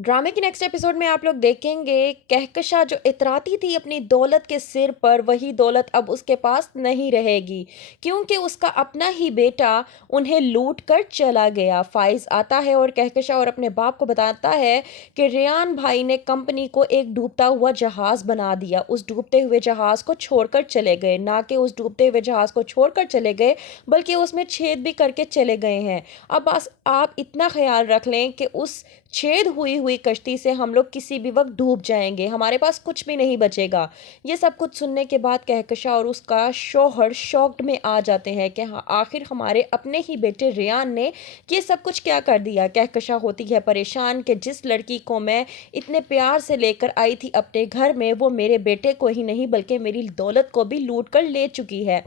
ड्रामे की next episode में आप लोग देखेंगे कहकशा जो इतराती थी अपनी दौलत के सिर पर, वही दौलत अब उसके पास नहीं रहेगी क्योंकि उसका अपना ही बेटा उन्हें लूट कर चला गया। फाइज आता है और कहकशा और अपने बाप को बताता है कि रेयान भाई ने कंपनी को एक डूबता हुआ जहाज बना दिया। उस डूबते हुए जहाज को छोड़कर चले गए, ना कि उस डूबते हुए जहाज को छोड़कर चले गए बल्कि उसमें छेद भी करके चले गए हैं। अब बस आप इतना ख्याल रख लें कि उस छेद हुई हुई कश्ती से हम लोग किसी भी वक्त डूब जाएंगे, हमारे पास कुछ भी नहीं बचेगा। ये सब कुछ सुनने के बाद कहकशा और उसका शौहर शॉक्ड में आ जाते हैं कि हाँ, आखिर हमारे अपने ही बेटे रेयान ने ये सब कुछ क्या कर दिया। कहकशा होती है परेशान कि जिस लड़की को मैं इतने प्यार से लेकर आई थी अपने घर में, वो मेरे बेटे को ही नहीं बल्कि मेरी दौलत को भी लूट कर ले चुकी है।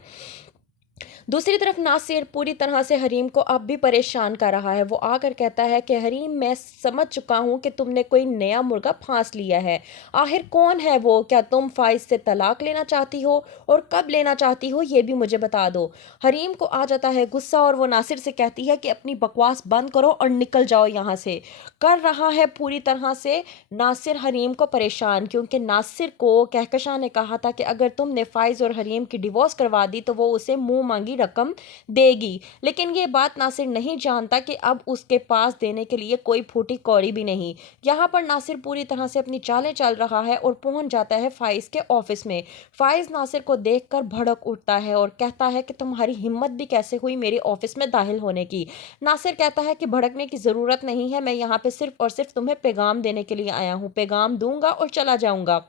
दूसरी तरफ नासिर पूरी तरह से हरीम को अब भी परेशान कर रहा है। वो आकर कहता है कि हरीम, मैं समझ चुका हूँ कि तुमने कोई नया मुर्गा फांस लिया है। आखिर कौन है वो? क्या तुम फाइज से तलाक लेना चाहती हो और कब लेना चाहती हो ये भी मुझे बता दो। हरीम को आ जाता है गुस्सा और वो नासिर से कहती है कि अपनी बकवास बंद करो और निकल जाओ यहाँ से। कर रहा है पूरी तरह से नासिर हरीम को परेशान, क्योंकि नासिर को कहकशा ने कहा था कि अगर तुमने फाइज और हरीम की डिवोर्स करवा दी तो वो उसे मुंह मांगी रकम देगी। लेकिन ये बात नासिर नहीं जानता कि अब उसके पास देने के लिए कोई फूटी कौड़ी भी नहीं। यहाँ पर नासिर पूरी तरह से अपनी चालें चल रहा है और पहुंच जाता है फाइज के ऑफिस में। फाइज नासिर को देखकर भड़क उठता है और कहता है कि तुम्हारी हिम्मत भी कैसे हुई मेरे ऑफिस में दाखिल होने की। नासिर कहता है कि भड़कने की ज़रूरत नहीं है, मैं यहाँ पे सिर्फ और सिर्फ तुम्हें पैगाम देने के लिए आया हूँ, पैगाम दूंगा और चला जाऊंगा।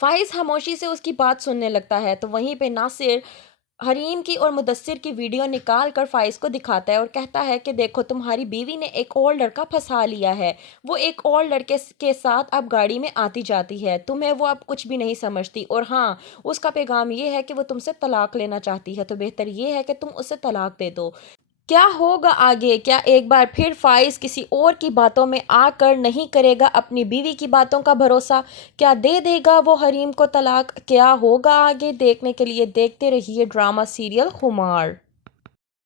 फाइज खामोशी से उसकी बात सुनने लगता है तो वहीं पे नासिर हरीम की और मुदस्सिर की वीडियो निकाल कर फाइज को दिखाता है और कहता है कि देखो, तुम्हारी बीवी ने एक और लड़का फंसा लिया है। वो एक और लड़के के साथ अब गाड़ी में आती जाती है, तुम्हें वो अब कुछ भी नहीं समझती। और हाँ, उसका पैगाम ये है कि वो तुमसे तलाक लेना चाहती है, तो बेहतर ये है कि तुम उसे तलाक दे दो। क्या होगा आगे? क्या एक बार फिर फाइज किसी और की बातों में आकर नहीं करेगा अपनी बीवी की बातों का भरोसा? क्या दे देगा वो हरीम को तलाक? क्या होगा आगे देखने के लिए देखते रहिए ड्रामा सीरियल खुमार।